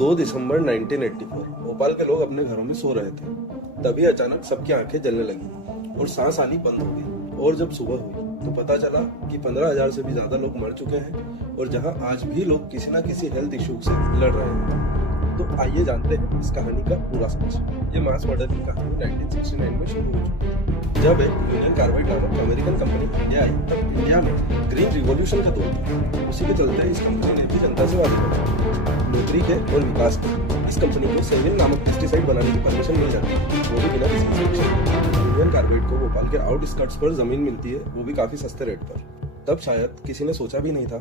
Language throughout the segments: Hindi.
2 दिसंबर 1984 भोपाल के लोग अपने घरों में सो रहे थे। तभी अचानक सबकी आंखें जलने लगी और सांस आनी बंद हो गई। और जब सुबह हुई तो पता चला कि 15,000 से भी ज्यादा लोग मर चुके हैं और जहां आज भी लोग किसी न किसी हेल्थ इशू से लड़ रहे हैं। तो आइए जानते हैं इस कहानी का पूरा सच। ये मास मर्डर की कहानी 1969 में शुरू हो चुकी थी। जब एक यूनियन कार्बाइड नामक अमेरिकन कंपनी इंडिया आई तब इंडिया में ग्रीन रिवॉल्यूशन का दौर था। उसी के चलते इस कंपनी ने भी जनता से वादे करे नौकरी के और विकास के। इस कंपनी को सेविन नामक पेस्टिसाइड बनाने की परमिशन मिल जाती है, वो भी बिना किसी संरक्षण। यूनियन कार्बाइड को भोपाल के आउटस्कर्ट्स पर जमीन मिलती है, वो भी काफी सस्ते रेट पर। तब शायद किसी ने सोचा भी नहीं था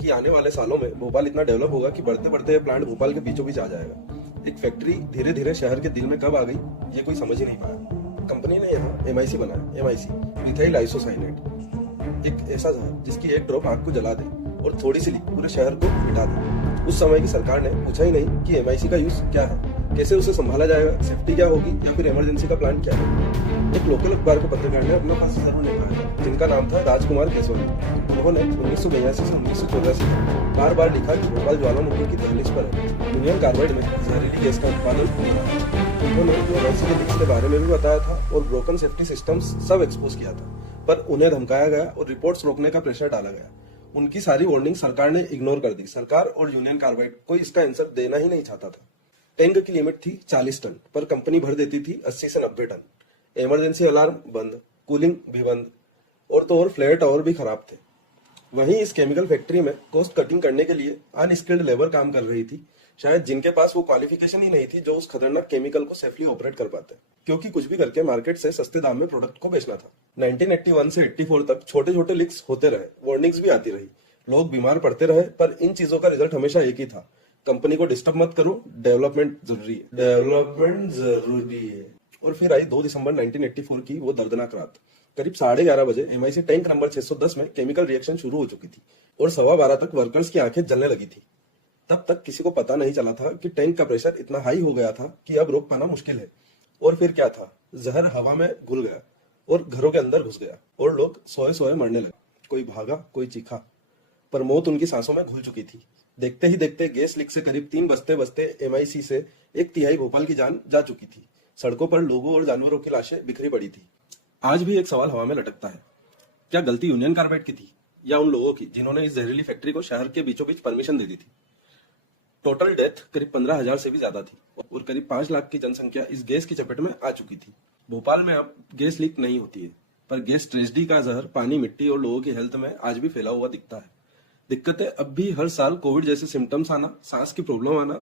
कि आने वाले सालों में भोपाल इतना डेवलप होगा कि बढ़ते बढ़ते ये प्लांट भोपाल के बीचों बीच आ जाएगा। एक फैक्ट्री धीरे धीरे शहर के दिल में कब आ गई ये कोई समझ ही नहीं पाया। कंपनी ने यहाँ MIC बनाया। MIC मिथाइल आइसोसाइनेट, एक ऐसा जहर जिसकी एक ड्रॉप आग को जला दे और थोड़ी सी लीक पूरे शहर को मिटा दे। उस समय की सरकार ने पूछा ही नहीं कि MIC का यूज क्या है, कैसे उसे संभाला जाएगा, सेफ्टी क्या होगी या फिर इमरजेंसी का प्लान क्या है। एक लोकल अखबार के पत्रकार ने अपना फांसी जरूर निभाया, जिनका नाम था राजकुमार केसवानी। उन्होंने 1982 से 1984 तक बार बार लिखा कि भोपाल ज्वालामुखी की दहलीज पर है, यूनियन कार्बाइड में जहरीली गैस का उत्पादन हो रहा है। उन्होंने MIC के लीक्स के बारे में भी बताया था और ब्रोकन सेफ्टी सिस्टम्स सब एक्सपोज किया था, पर उन्हें धमकाया गया और रिपोर्ट्स रोकने का प्रेशर डाला गया। उनकी सारी वार्निंग सरकार ने इग्नोर कर दी। सरकार और यूनियन कार्बाइड कोई इसका आंसर देना ही नहीं चाहता था। टैंक की लिमिट थी 40 टन, पर कंपनी भर देती थी 80 से 90 टन। इमरजेंसी अलार्म बंद, कूलिंग भी बंद, और तो और फ्लेयर टावर भी खराब थे। वहीं इस केमिकल फैक्ट्री में कॉस्ट कटिंग करने के लिए अनस्किल्ड लेबर काम कर रही थी, शायद जिनके पास वो क्वालिफिकेशन ही नहीं थी जो उस खतरनाक केमिकल को सेफली ऑपरेट कर पाते, क्योंकि कुछ भी करके मार्केट से सस्ते दाम में प्रोडक्ट को बेचना था। 1981 से 84 तक छोटे छोटे लीक्स होते रहे, वार्निंग्स भी आती रही, लोग बीमार पड़ते रहे, पर इन चीजों का रिजल्ट हमेशा एक ही था, कंपनी को डिस्टर्ब मत करो, डेवलपमेंट जरूरी है, डेवलपमेंट जरूरी है। और फिर आई 2 दिसंबर 1984 की वो दर्दनाक रात। करीब 11:30 बजे MIC टैंक नंबर 610 में केमिकल रिएक्शन शुरू हो चुकी थी और 12:15 तक वर्कर्स की आंखें जलने लगी थी। तब तक किसी को पता नहीं चला था कि टैंक का प्रेशर इतना हाई हो गया था कि अब रोक पाना मुश्किल है। और फिर क्या था, जहर हवा में घुल गया और घरों के अंदर घुस गया और लोग सोए सोए मरने लगे। कोई भागा, कोई चीखा, पर मौत उनकी सांसों में घुल चुकी थी। देखते ही देखते गैस लीक से करीब 3 बजते बजते MIC से 1/3 भोपाल की जान जा चुकी थी। सड़कों पर लोगों और जानवरों की लाशें बिखरी पड़ी थी। आज भी एक सवाल हवा में लटकता है, क्या गलती यूनियन कार्बाइड की थी या उन लोगों की जिन्होंने इस जहरीली फैक्ट्री को शहर के बीचों बीच परमिशन दे दी थी। टोटल डेथ करीब 15,000 से भी ज्यादा थी और करीब 5 लाख की जनसंख्या इस गैस की चपेट में आ चुकी थी। भोपाल में अब गैस लीक नहीं होती है, पर गैस ट्रेजेडी का जहर पानी, मिट्टी और लोगों की हेल्थ में आज भी फैला हुआ दिखता है। दिक्कतें अब भी हर साल कोविड जैसे सिम्टम्स आना, सांस की प्रॉब्लम आना